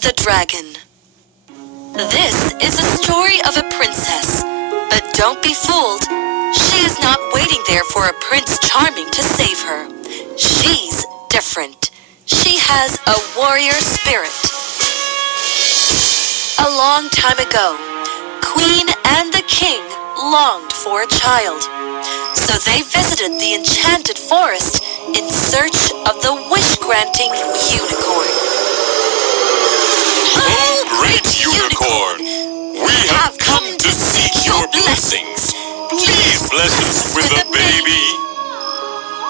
the Dragon. This is a story of a princess, but don't be fooled. She is not waiting there for a Prince Charming to save her. She's different. She has a warrior spirit. A long time ago, Queen and the King longed for a child. So they visited the enchanted forest in search of the wish-granting unicorn. Oh, great unicorn! We have come to seek your blessings. Please bless us with a baby.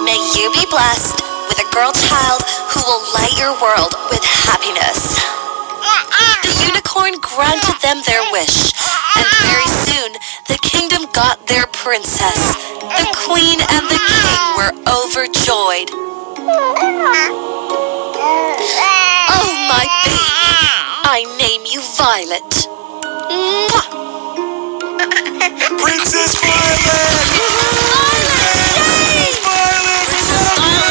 May you be blessed with a girl child who will light your world with happiness. The unicorn granted them their wish, and very soon the kingdom got their princess. The queen and the king were overjoyed. Oh, my baby, I name you Violet. Mwah! Princess Violet! Violet! Violet! Princess Violet!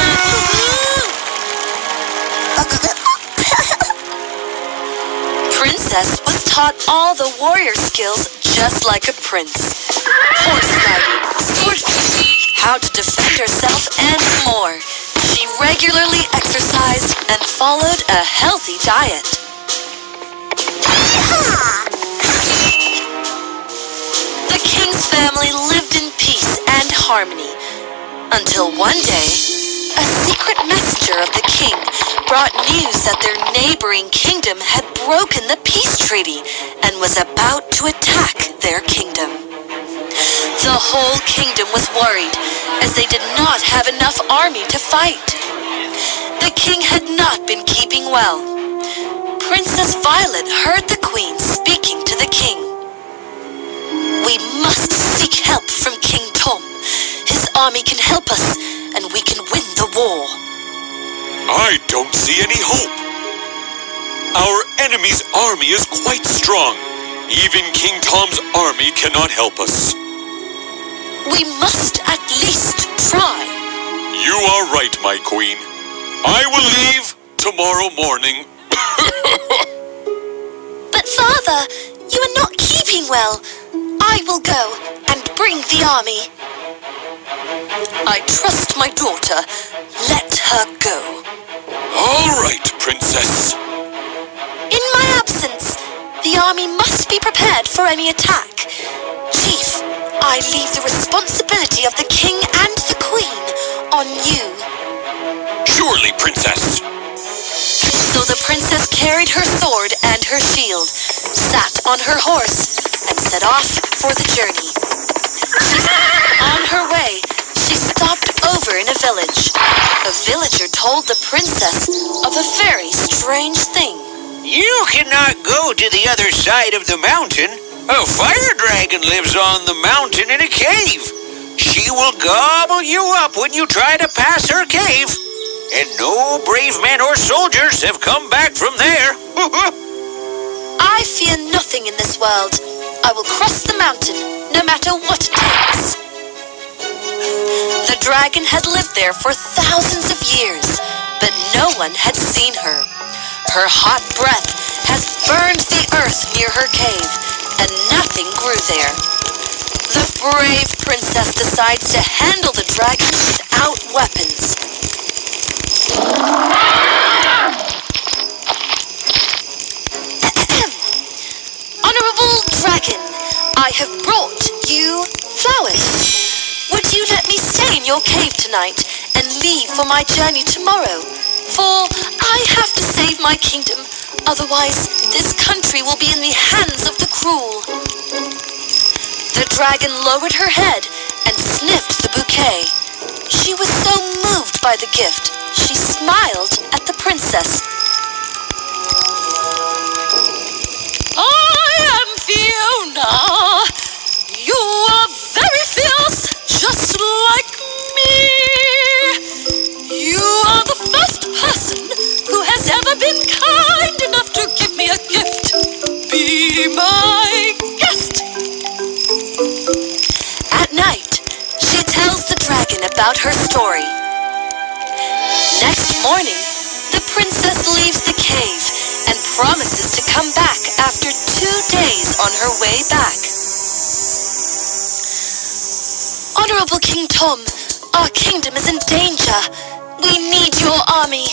Princess was taught all the warrior skills just like a prince. Horse riding, sword fighting, how to defend herself, and more. She regularly exercised and followed a healthy diet. The king's family lived in peace and harmony until one day, a secret messenger of the king brought news that their neighboring kingdom had broken the peace treaty and was about to attack their kingdom. The whole kingdom was worried, as they did not have enough army to fight. The king had not been keeping well. Princess Violet heard the queen speaking to the king. We must seek help from King Tom. His army can help us, and we can win the war. I don't see any hope. Our enemy's army is quite strong. Even King Tom's army cannot help us. We must at least try. You are right, my queen. I will leave tomorrow morning. But father, you are not keeping well. I will go and bring the army. I trust my daughter. Let her go. All right, princess. In my absence, the army must be prepared for any attack. Chief, I leave the responsibility of the king and the queen on you. Surely, princess. So the princess carried her sword and her shield, sat on her horse, and set off for the journey. On her way, she stopped over in a village. A villager told the princess of a very strange thing. You cannot go to the other side of the mountain. A fire dragon lives on the mountain in a cave. She will gobble you up when you try to pass her cave. And no brave men or soldiers have come back from there. I fear nothing in this world. I will cross the mountain, no matter what it takes. The dragon had lived there for thousands of years, but no one had seen her. Her hot breath has burned the earth near her cave, and nothing grew there. The brave princess decides to handle the dragon without weapons. Honorable dragon, I have brought you flowers. Would you let me stay in your cave tonight and leave for my journey tomorrow? For I have to save my kingdom, otherwise this country will be in the hands of the cruel. The dragon lowered her head and sniffed the bouquet. She was so moved by the gift, she smiled at the princess. I am Fiona. You are very fierce, just like me. You are the first person who has ever been kind enough to give me a gift. Be my guest. At night, she tells the dragon about her story. Next morning, the princess leaves the cave and promises to come back after 2 days on her way back. Honorable King Tom, our kingdom is in danger. We need your army.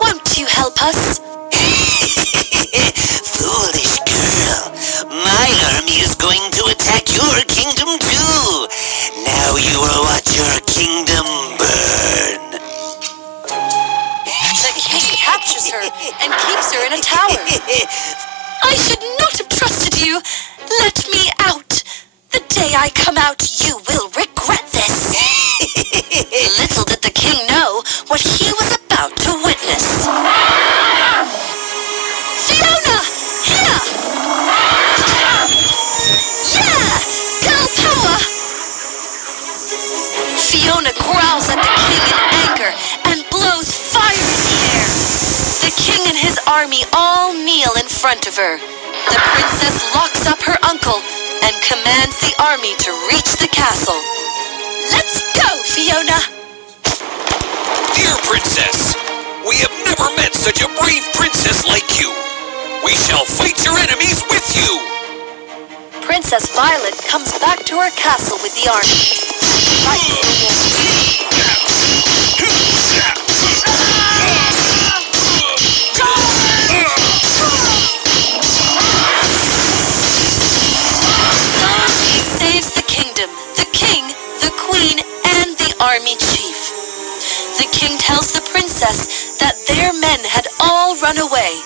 Won't you help us? Foolish girl. My army is going to attack your kingdom too. Now you will watch your kingdom burn. The king captures her and keeps her in a tower. I should not have trusted you. Let me out. The day I come out, you will regret this. Little did the king know what he was about to witness. Fiona! Here! Yeah! Girl power! Fiona growls at the king in anger and blows fire in the air. The king and his army all kneel in front of her. The princess locks up her uncle and commands the army to reach the castle. Let's go, Fiona! Dear princess, we have never met such a brave princess like you. We shall fight your enemies with you. Princess Violet comes back to her castle with the army. Fights the wolves. She saves the kingdom, the king, the queen, and the army chief. The king tells the princess that their men had all run away,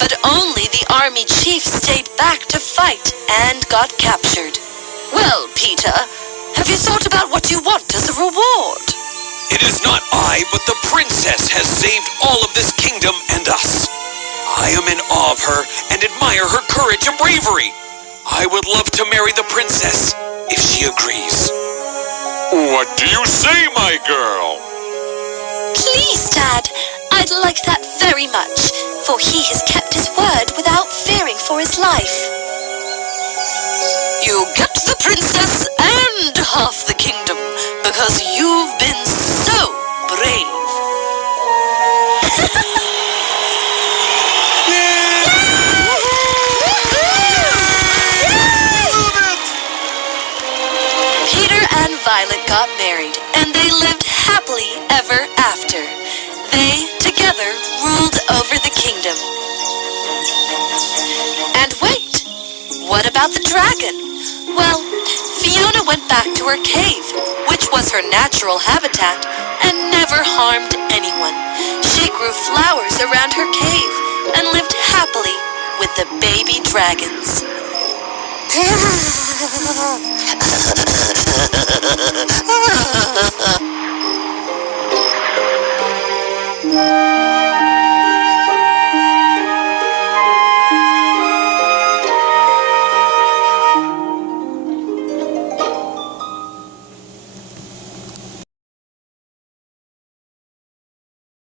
but only the army chief stayed back to fight and got captured. Well, Peter, have you thought about what you want as a reward? It is not I, but the princess has saved all of this kingdom and us. I am in awe of her and admire her courage and bravery. I would love to marry the princess if she agrees. What do you say, my girl? Please, Dad. I'd like that very much, for he has kept his word without fearing for his life. You get the princess and half the kingdom, because you've been so brave. Peter and Violet got married, and they lived happily ever after. They, together, ruled over the kingdom. And wait, what about the dragon? Well, Fiona went back to her cave, which was her natural habitat, and never harmed anyone. She grew flowers around her cave and lived happily with the baby dragons.